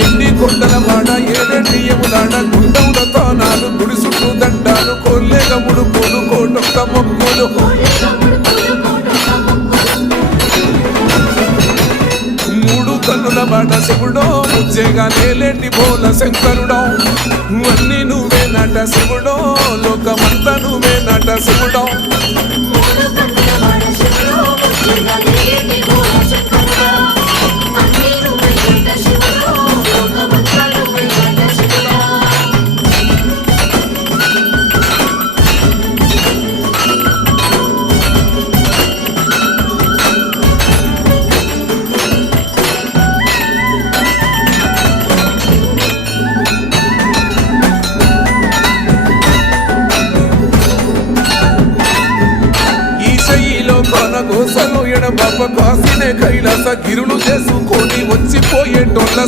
ఎన్ని కొండల వాడ ఏడేటి యములాడ గుండముల తానాలు గుడి చుట్టూ దండాలు కొల్లేగ ముడుపులు కోటొక్క మొక్కులు మూడు కన్నుల బాట శివుడో ముజ్జేగా నేలేటి బోల శంకరుడో అన్ని నువ్వే నట శివుడో లోకమంతా నువ్వే నట శివుడో గోసలు ఎడబాప కాసినే కైలాస గిరులు చేసుకొని వచ్చిపోయేటోళ్ళ